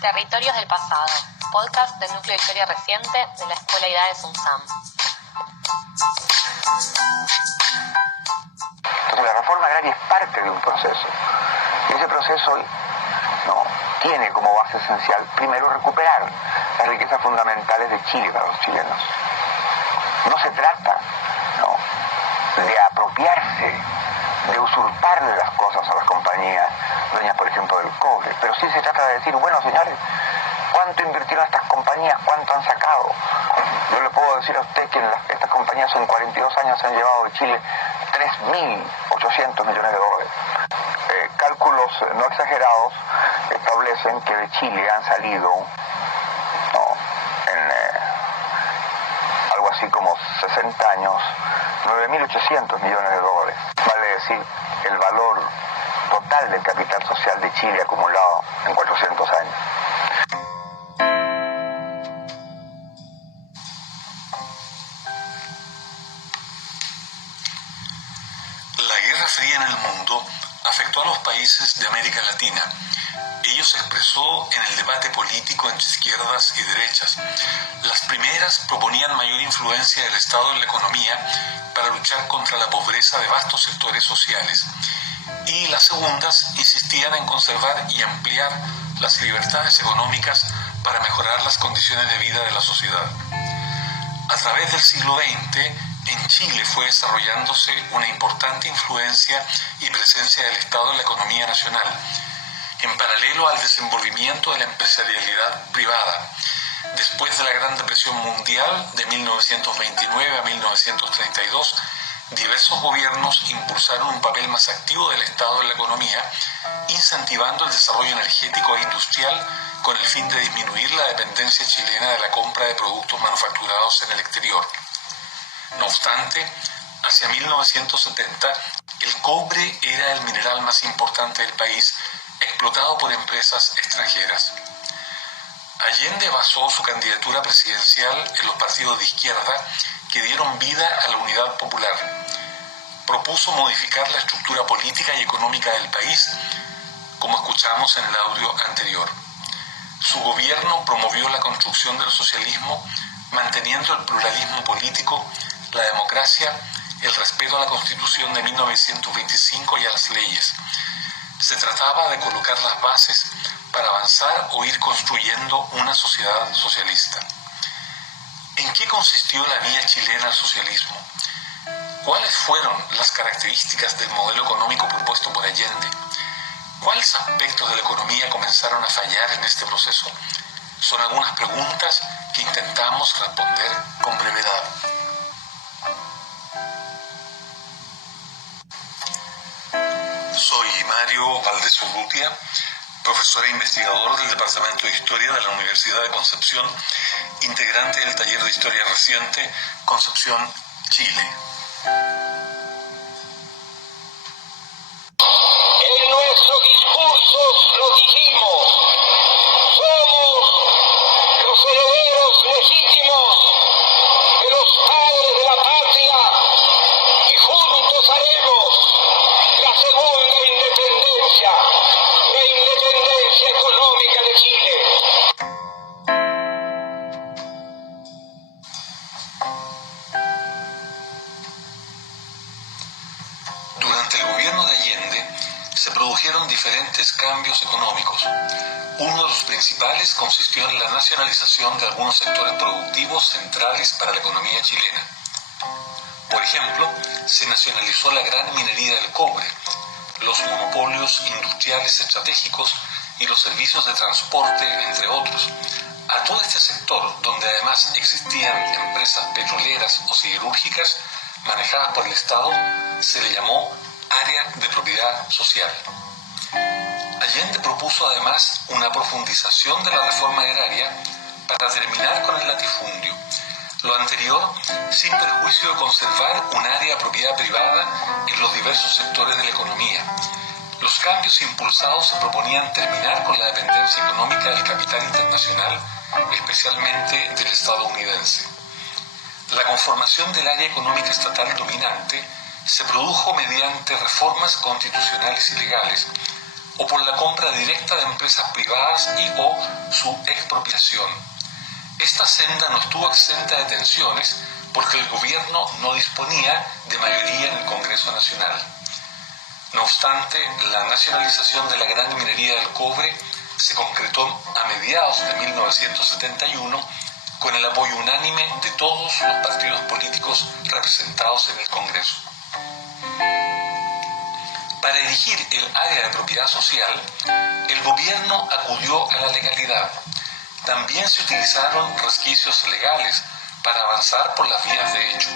Territorios del pasado, podcast del Núcleo de Historia Reciente de la Escuela IDAE UNSAM. Entonces la reforma agraria es parte de un proceso. Y ese proceso tiene como base esencial, primero, recuperar las riquezas fundamentales de Chile para los chilenos. No se trata de apropiarse, de usurparle las cosas a las compañías dueñas, por ejemplo, del cobre, pero sí se trata de decir, bueno, señores, ¿cuánto invirtieron estas compañías? ¿Cuánto han sacado? Yo le puedo decir a usted que estas compañías en 42 años han llevado de Chile 3.800 millones de dólares. Cálculos no exagerados establecen que de Chile han salido en algo así como 60 años 9.800 millones de dólares. Vale decir, el valor total del capital social de Chile acumulado en 400 años. La Guerra Fría en el mundo afectó a los países de América Latina. Ello se expresó en el debate político entre izquierdas y derechas. Las primeras proponían mayor influencia del Estado en la economía para luchar contra la pobreza de vastos sectores sociales. Y las segundas insistían en conservar y ampliar las libertades económicas para mejorar las condiciones de vida de la sociedad. A través del siglo XX, en Chile fue desarrollándose una importante influencia y presencia del Estado en la economía nacional, en paralelo al desenvolvimiento de la empresarialidad privada. Después de la Gran Depresión Mundial de 1929 a 1932, diversos gobiernos impulsaron un papel más activo del Estado en la economía, incentivando el desarrollo energético e industrial con el fin de disminuir la dependencia chilena de la compra de productos manufacturados en el exterior. No obstante, hacia 1970, el cobre era el mineral más importante del país, explotado por empresas extranjeras. Allende basó su candidatura presidencial en los partidos de izquierda que dieron vida a la Unidad Popular. Propuso modificar la estructura política y económica del país, como escuchamos en el audio anterior. Su gobierno promovió la construcción del socialismo, manteniendo el pluralismo político, la democracia, el respeto a la Constitución de 1925 y a las leyes. Se trataba de colocar las bases para avanzar o ir construyendo una sociedad socialista. ¿En qué consistió la vía chilena al socialismo? ¿Cuáles fueron las características del modelo económico propuesto por Allende? ¿Cuáles aspectos de la economía comenzaron a fallar en este proceso? Son algunas preguntas que intentamos responder con brevedad. Soy Mario Valdés Urrutia, profesor e investigador del Departamento de Historia de la Universidad de Concepción, integrante del taller de Historia Reciente Concepción, Chile. En nuestros discursos lo dijimos, somos los herederos legítimos de los padres de la patria y juntos haremos la segunda independencia, la independencia económica de Chile. Durante el gobierno de Allende se produjeron diferentes cambios económicos. Uno de los principales consistió en la nacionalización de algunos sectores productivos centrales para la economía chilena. Por ejemplo, se nacionalizó la gran minería del cobre, los monopolios industriales estratégicos y los servicios de transporte, entre otros. A todo este sector, donde además existían empresas petroleras o siderúrgicas manejadas por el Estado, se le llamó área de propiedad social. Allende propuso además una profundización de la reforma agraria para terminar con el latifundio. Lo anterior sin perjuicio de conservar un área de propiedad privada en los diversos sectores de la economía. Los cambios impulsados se proponían terminar con la dependencia económica del capital internacional, especialmente del estadounidense. La conformación del área económica estatal dominante se produjo mediante reformas constitucionales y legales o por la compra directa de empresas privadas y o su expropiación. Esta senda no estuvo exenta de tensiones porque el gobierno no disponía de mayoría en el Congreso Nacional. No obstante, la nacionalización de la gran minería del cobre se concretó a mediados de 1971 con el apoyo unánime de todos los partidos políticos representados en el Congreso. Para erigir el área de propiedad social, el gobierno acudió a la legalidad. También se utilizaron resquicios legales para avanzar por las vías de hecho.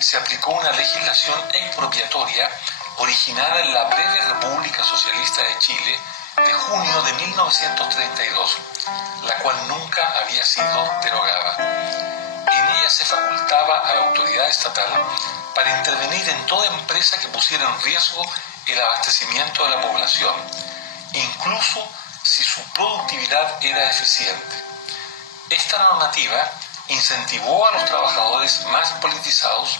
Se aplicó una legislación expropiatoria originada en la breve República Socialista de Chile de junio de 1932, la cual nunca había sido derogada. En ella se facultaba a la autoridad estatal para intervenir en toda empresa que pusiera en riesgo el abastecimiento de la población, incluso si su productividad era deficiente. Esta normativa incentivó a los trabajadores más politizados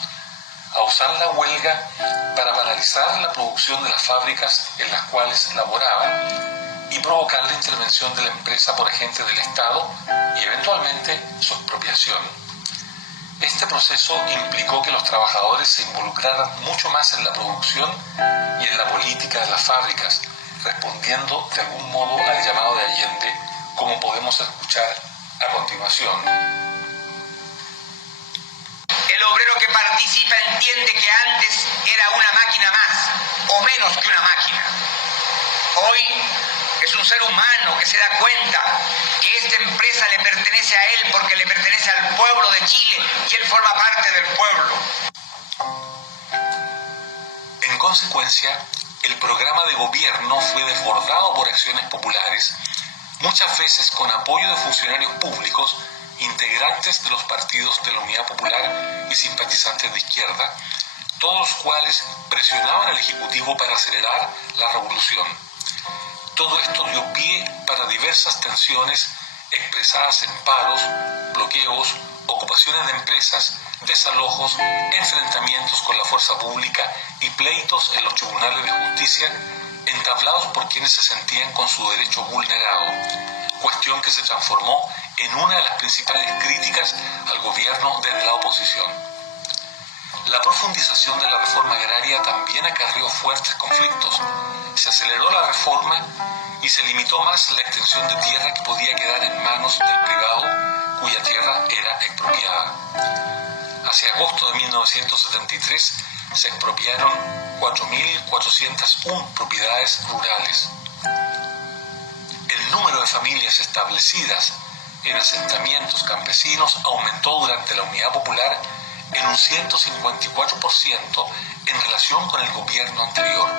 a usar la huelga para paralizar la producción de las fábricas en las cuales laboraban y provocar la intervención de la empresa por agentes del Estado y eventualmente su expropiación. Este proceso implicó que los trabajadores se involucraran mucho más en la producción y en la política de las fábricas, respondiendo de algún modo al llamado de Allende, como podemos escuchar a continuación. El obrero que participa entiende que antes era una máquina más o menos que una máquina. Hoy es un ser humano que se da cuenta que esta empresa le pertenece a él porque le pertenece al pueblo de Chile y él forma parte del pueblo. En consecuencia, el programa de gobierno fue desbordado por acciones populares, muchas veces con apoyo de funcionarios públicos, integrantes de los partidos de la Unidad Popular y simpatizantes de izquierda, todos los cuales presionaban al Ejecutivo para acelerar la revolución. Todo esto dio pie para diversas tensiones expresadas en paros, bloqueos, ocupaciones de empresas, desalojos, enfrentamientos con la fuerza pública y pleitos en los tribunales de justicia entablados por quienes se sentían con su derecho vulnerado, cuestión que se transformó en una de las principales críticas al gobierno desde la oposición. La profundización de la reforma agraria también acarreó fuertes conflictos. Se aceleró la reforma y se limitó más la extensión de tierra que podía quedar en manos del privado, cuya tierra era expropiada. Hacia agosto de 1973 se expropiaron 4.401 propiedades rurales. El número de familias establecidas en asentamientos campesinos aumentó durante la Unidad Popular en un 154% en relación con el gobierno anterior.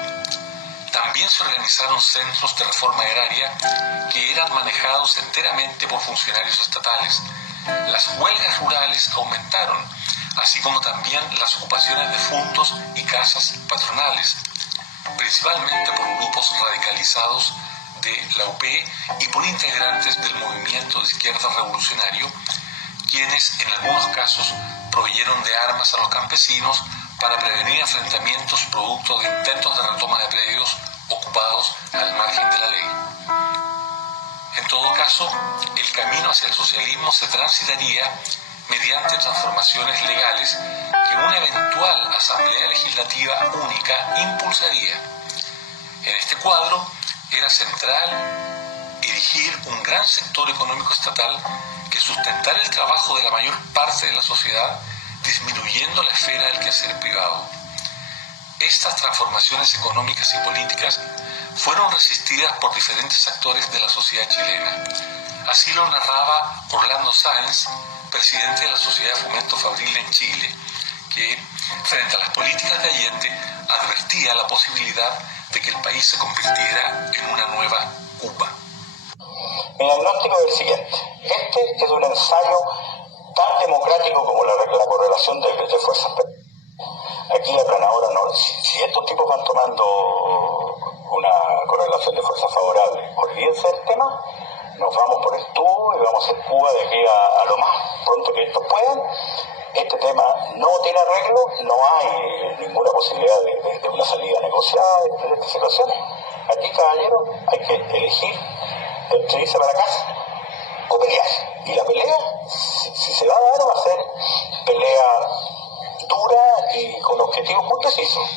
También se organizaron centros de reforma agraria que eran manejados enteramente por funcionarios estatales. Las huelgas rurales aumentaron, así como también las ocupaciones de fundos y casas patronales, principalmente por grupos radicalizados de la UP y por integrantes del movimiento de izquierda revolucionario, quienes en algunos casos proveyeron de armas a los campesinos para prevenir enfrentamientos producto de intentos de retoma de predios ocupados al margen de la ley. En todo caso, el camino hacia el socialismo se transitaría mediante transformaciones legales que una eventual Asamblea Legislativa única impulsaría. En este cuadro era central dirigir un gran sector económico estatal que sustentara el trabajo de la mayor parte de la sociedad, disminuyendo la esfera del quehacer privado. Estas transformaciones económicas y políticas fueron resistidas por diferentes actores de la sociedad chilena. Así lo narraba Orlando Sáenz, presidente de la Sociedad de Fomento Fabril en Chile, que, frente a las políticas de Allende, advertía la posibilidad de que el país se convirtiera en una nueva Cuba. Mi diagnóstico es el siguiente. Este es un ensayo tan democrático como la correlación de fuerzas. Aquí aplanadora no. Si estos tipos van tomando una correlación de fuerzas favorables, olvídense del tema, nos vamos por el tubo y vamos a hacer Cuba de aquí a lo más pronto que estos puedan, este tema no tiene arreglo, no hay ninguna posibilidad de una salida negociada de esta situación. Aquí, caballero, hay que elegir entre irse para casa o pelear. Y la pelea, si se va a dar, va a ser pelea dura y con objetivos muy precisos.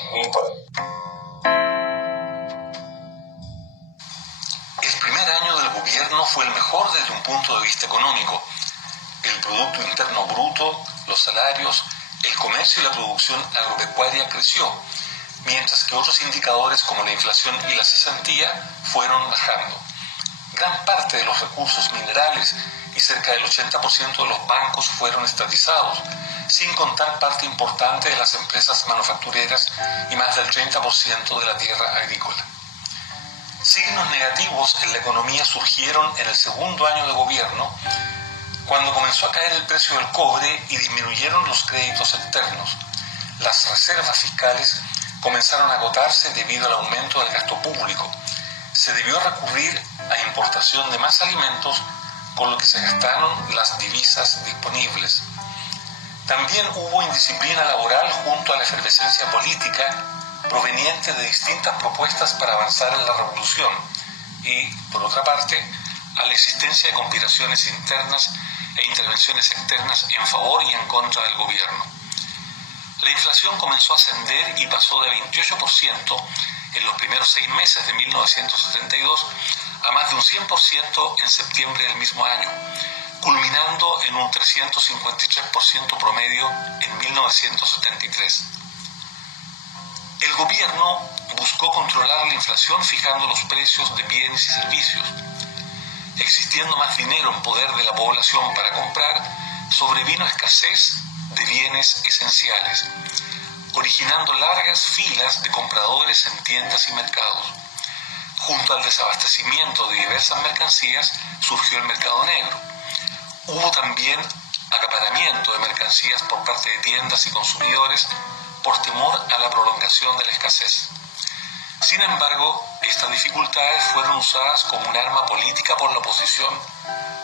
El primer año del gobierno fue el mejor desde un punto de vista económico. El Producto Interno Bruto, los salarios, el comercio y la producción agropecuaria creció, mientras que otros indicadores como la inflación y la cesantía fueron bajando. Gran parte de los recursos minerales y cerca del 80% de los bancos fueron estatizados, sin contar parte importante de las empresas manufactureras y más del 30% de la tierra agrícola. Signos negativos en la economía surgieron en el segundo año de gobierno, cuando comenzó a caer el precio del cobre y disminuyeron los créditos externos. Las reservas fiscales comenzaron a agotarse debido al aumento del gasto público. Se debió recurrir a importación de más alimentos, con lo que se gastaron las divisas disponibles. También hubo indisciplina laboral junto a la efervescencia política proveniente de distintas propuestas para avanzar en la revolución y, por otra parte, a la existencia de conspiraciones internas e intervenciones externas en favor y en contra del gobierno. La inflación comenzó a ascender y pasó de 28% en los primeros 6 meses de 1972 a más de un 100% en septiembre del mismo año, culminando en un 353% promedio en 1973. El gobierno buscó controlar la inflación fijando los precios de bienes y servicios. Existiendo más dinero en poder de la población para comprar, sobrevino escasez de bienes esenciales, originando largas filas de compradores en tiendas y mercados. Junto al desabastecimiento de diversas mercancías surgió el mercado negro. Hubo también acaparamiento de mercancías por parte de tiendas y consumidores por temor a la prolongación de la escasez. Sin embargo, estas dificultades fueron usadas como un arma política por la oposición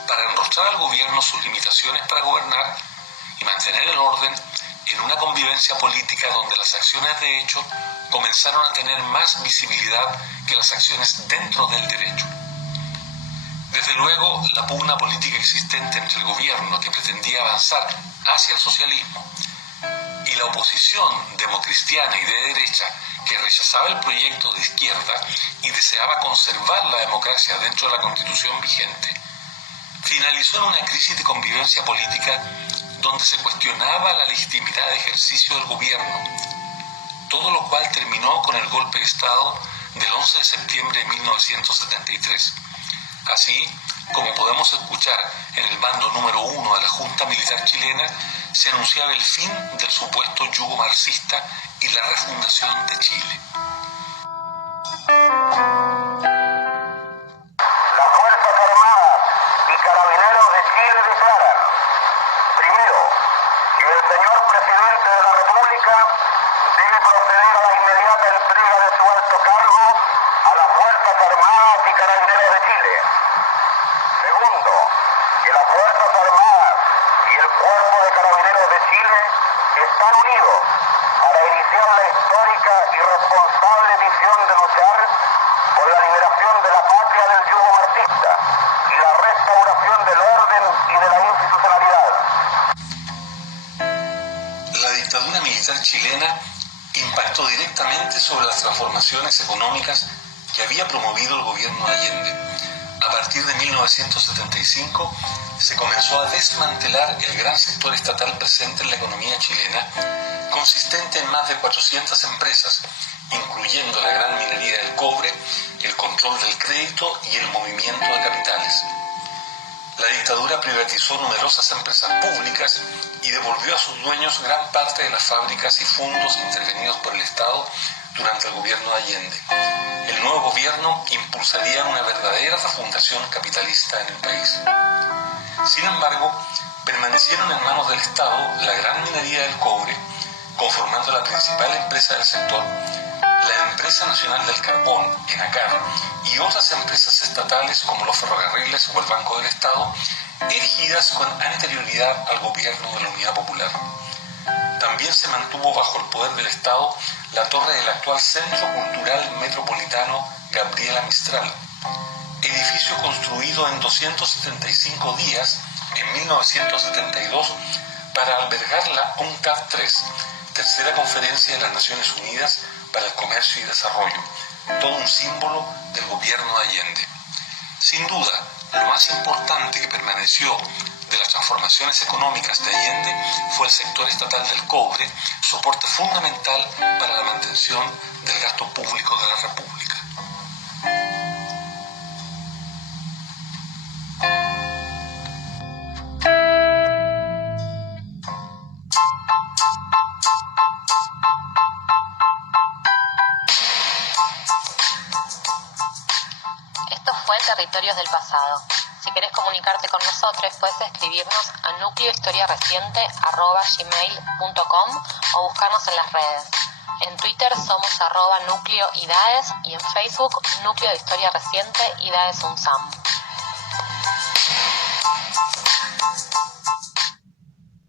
para enrostrar al gobierno sus limitaciones para gobernar y mantener el orden en una convivencia política donde las acciones de hecho comenzaron a tener más visibilidad que las acciones dentro del derecho. Desde luego, la pugna política existente entre el gobierno, que pretendía avanzar hacia el socialismo, y la oposición democristiana y de derecha, que rechazaba el proyecto de izquierda y deseaba conservar la democracia dentro de la Constitución vigente, finalizó en una crisis de convivencia política donde se cuestionaba la legitimidad de ejercicio del gobierno, todo lo cual terminó con el golpe de Estado del 11 de septiembre de 1973. Así, como podemos escuchar en el bando número 1 de la Junta Militar chilena, se anunciaba el fin del supuesto yugo marxista y la refundación de Chile. Las Fuerzas Armadas y Carabineros de Chile declaran, primero, que el señor presidente de la República debe proceder a la inmediata entrega de su alto cargo a las Fuerzas Armadas y Carabineros de Chile. Segundo, que las Fuerzas Armadas y el Cuerpo de Carabineros de Chile están unidos para iniciar la histórica y responsable misión de luchar por la liberación de la patria del yugo marxista y la restauración del orden y de la institucionalidad. La dictadura militar chilena impactó directamente sobre las transformaciones económicas que había promovido el gobierno de Allende. A partir de 1975 se comenzó a desmantelar el gran sector estatal presente en la economía chilena, consistente en más de 400 empresas, incluyendo la gran minería del cobre, el control del crédito y el movimiento de capitales. La dictadura privatizó numerosas empresas públicas y devolvió a sus dueños gran parte de las fábricas y fondos intervenidos por el Estado durante el gobierno de Allende. El nuevo gobierno impulsaría una verdadera refundación capitalista en el país. Sin embargo, permanecieron en manos del Estado la gran minería del cobre, conformando la principal empresa del sector, la Empresa Nacional del Carbón, ENACAR, y otras empresas estatales como los ferrocarriles o el Banco del Estado, erigidas con anterioridad al gobierno de la Unidad Popular. También se mantuvo bajo el poder del Estado la torre del actual Centro Cultural Metropolitano Gabriela Mistral, edificio construido en 275 días en 1972 para albergar la UNCTAD III, tercera conferencia de las Naciones Unidas para el Comercio y Desarrollo, todo un símbolo del gobierno de Allende. Sin duda, lo más importante que permaneció de las transformaciones económicas de Allende fue el sector estatal del cobre, soporte fundamental para la mantención del gasto público de la República. Esto fue Territorios del Pasado. Si querés comunicarte con nosotros, puedes escribirnos a nucleohistoriareciente@gmail.com o buscarnos en las redes. En Twitter somos @nucleoidaes y en Facebook Núcleo de Historia Reciente IDAES UNSAM.